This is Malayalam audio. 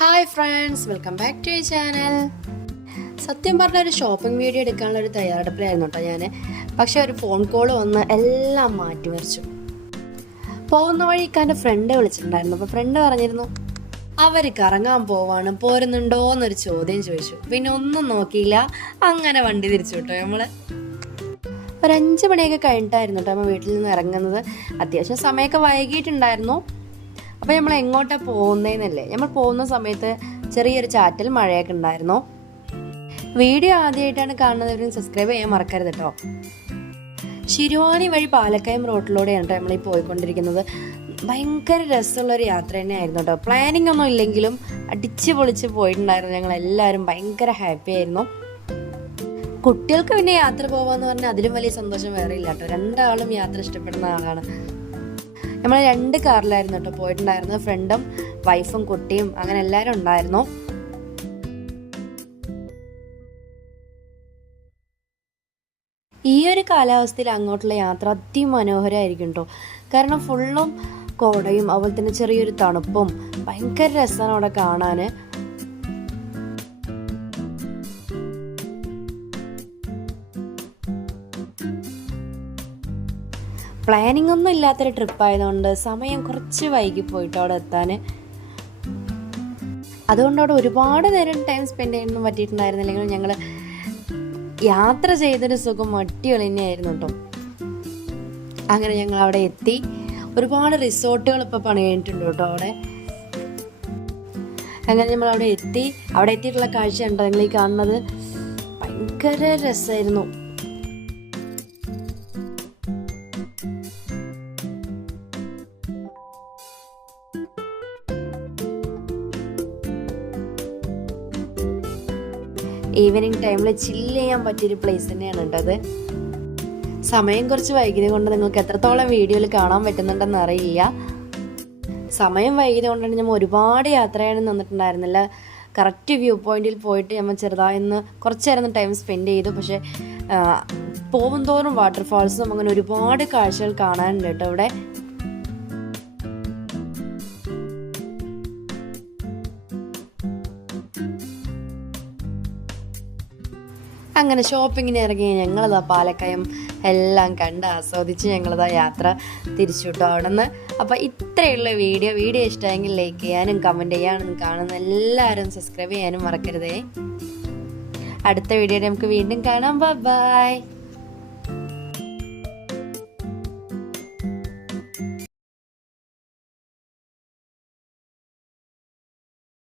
Hi friends, welcome back to ഈ ചാനൽ. സത്യം പറഞ്ഞ ഒരു ഷോപ്പിംഗ് വീഡിയോ എടുക്കാനുള്ള ഒരു തയ്യാറെടുപ്പിലായിരുന്നു കേട്ടോ ഞാൻ. പക്ഷേ ഒരു ഫോൺ കോൾ വന്ന് എല്ലാം മാറ്റിമറിച്ചു. പോകുന്ന വഴി എൻ്റെ ഫ്രണ്ട് വിളിച്ചിട്ടുണ്ടായിരുന്നു. അപ്പോൾ ഫ്രണ്ട് പറഞ്ഞിരുന്നു അവർ കറങ്ങാൻ പോവാണ്, പോരുന്നുണ്ടോ എന്നൊരു ചോദ്യം ചോദിച്ചു. പിന്നെ ഒന്നും നോക്കിയില്ല, അങ്ങനെ വണ്ടി തിരിച്ചു കേട്ടോ. നമ്മൾ ഒരു 5 മണിയൊക്കെ കഴിഞ്ഞിട്ടായിരുന്നു കേട്ടോ നമ്മൾ വീട്ടിൽ നിന്ന് ഇറങ്ങുന്നത്. അത്യാവശ്യം സമയമൊക്കെ വൈകിട്ടുണ്ടായിരുന്നു. അപ്പോൾ നമ്മൾ എങ്ങോട്ടാണ് പോകുന്നതെന്നല്ലേ, നമ്മൾ പോകുന്ന സമയത്ത് ചെറിയൊരു ചാറ്റൽ മഴയൊക്കെ ഉണ്ടായിരുന്നു. വീഡിയോ ആദ്യമായിട്ടാണ് കാണുന്നവരും സബ്സ്ക്രൈബ് ചെയ്യാൻ മറക്കരുത് കേട്ടോ. ശിരുവാണി വഴി പാലക്കയം റോഡിലൂടെയാണ് കേട്ടോ നമ്മളീ പോയിക്കൊണ്ടിരിക്കുന്നത്. ഭയങ്കര രസമുള്ളൊരു യാത്ര തന്നെയായിരുന്നു കേട്ടോ. പ്ലാനിങ് ഒന്നും ഇല്ലെങ്കിലും അടിച്ച് പൊളിച്ച് പോയിട്ടുണ്ടായിരുന്നു. ഞങ്ങളെല്ലാവരും ഭയങ്കര ഹാപ്പി ആയിരുന്നു. കുട്ടികൾക്ക് പിന്നെ യാത്ര പോകാമെന്ന് പറഞ്ഞാൽ അതിലും വലിയ സന്തോഷം വേറെ ഇല്ല കേട്ടോ. രണ്ടാളും യാത്ര ഇഷ്ടപ്പെടുന്ന ആളാണ്. നമ്മൾ 2 കാറിലായിരുന്നു കേട്ടോ പോയിട്ടുണ്ടായിരുന്നത്. ഫ്രണ്ടും വൈഫും കുട്ടിയും അങ്ങനെ എല്ലാവരും ഉണ്ടായിരുന്നു. ഈ ഒരു കാലാവസ്ഥയിൽ അങ്ങോട്ടുള്ള യാത്ര അതിമനോഹരമായിരിക്കും കേട്ടോ. കാരണം ഫുള്ളും കോടയും അതുപോലെ തന്നെ ചെറിയൊരു തണുപ്പും ഭയങ്കര രസമാണ് അവിടെ കാണാൻ. പ്ലാനിങ് ഒന്നും ഇല്ലാത്തൊരു ട്രിപ്പായതുകൊണ്ട് സമയം കുറച്ച് വൈകി പോയിട്ട് അവിടെ എത്താൻ. അതുകൊണ്ട് അവിടെ ഒരുപാട് നേരം ടൈം സ്പെൻഡ് ചെയ്യാനൊന്നും പറ്റിയിട്ടുണ്ടായിരുന്നില്ലെങ്കിലും ഞങ്ങൾ യാത്ര ചെയ്തൊരു സുഖം അടിപൊളി തന്നെയായിരുന്നു കേട്ടോ. അങ്ങനെ ഞങ്ങൾ അവിടെ എത്തി. ഒരുപാട് റിസോർട്ടുകൾ ഇപ്പോൾ പണി കഴിഞ്ഞിട്ടുണ്ട് കേട്ടോ അവിടെ. അങ്ങനെ നമ്മൾ അവിടെ എത്തി. അവിടെ എത്തിയിട്ടുള്ള കാഴ്ച ഉണ്ടോ നിങ്ങൾ ഈ കാണുന്നത്? ഭയങ്കര രസമായിരുന്നു. ഈവനിങ് ടൈമിൽ ചില്ല് ചെയ്യാൻ പറ്റിയൊരു പ്ലേസ് തന്നെയാണ് കേട്ടത്. സമയം കുറച്ച് വൈകിയത് കൊണ്ട് നിങ്ങൾക്ക് എത്രത്തോളം വീഡിയോയിൽ കാണാൻ പറ്റുന്നുണ്ടെന്ന് അറിയില്ല. സമയം വൈകിയത് കൊണ്ടാണ് നമ്മൾ ഒരുപാട് യാത്രയാണ് നിന്നിട്ടുണ്ടായിരുന്നില്ല. കറക്റ്റ് വ്യൂ പോയിന്റിൽ പോയിട്ട് നമ്മൾ ചെറുതായിന്ന് കുറച്ച് നേരം ടൈം സ്പെൻഡ് ചെയ്തു. പക്ഷേ പോകും തോറും വാട്ടർഫാൾസും അങ്ങനെ ഒരുപാട് കാഴ്ചകൾ കാണാനുണ്ട് കേട്ടോ ഇവിടെ. അങ്ങനെ ഷോപ്പിങ്ങിന് ഇറങ്ങി ഞങ്ങളതാ പാലക്കയം എല്ലാം കണ്ട് ആസ്വദിച്ച് ഞങ്ങളതാ യാത്ര തിരിച്ചു വിട്ടു അവിടെ നിന്ന്. അപ്പോൾ ഇത്രയുള്ള വീഡിയോ ഇഷ്ടമായെങ്കിൽ ലൈക്ക് ചെയ്യാനും കമൻറ്റ് ചെയ്യാനും കാണുന്ന എല്ലാവരും സബ്സ്ക്രൈബ് ചെയ്യാനും മറക്കരുതേ. അടുത്ത വീഡിയോയിൽ നമുക്ക് വീണ്ടും കാണാം. ബൈ.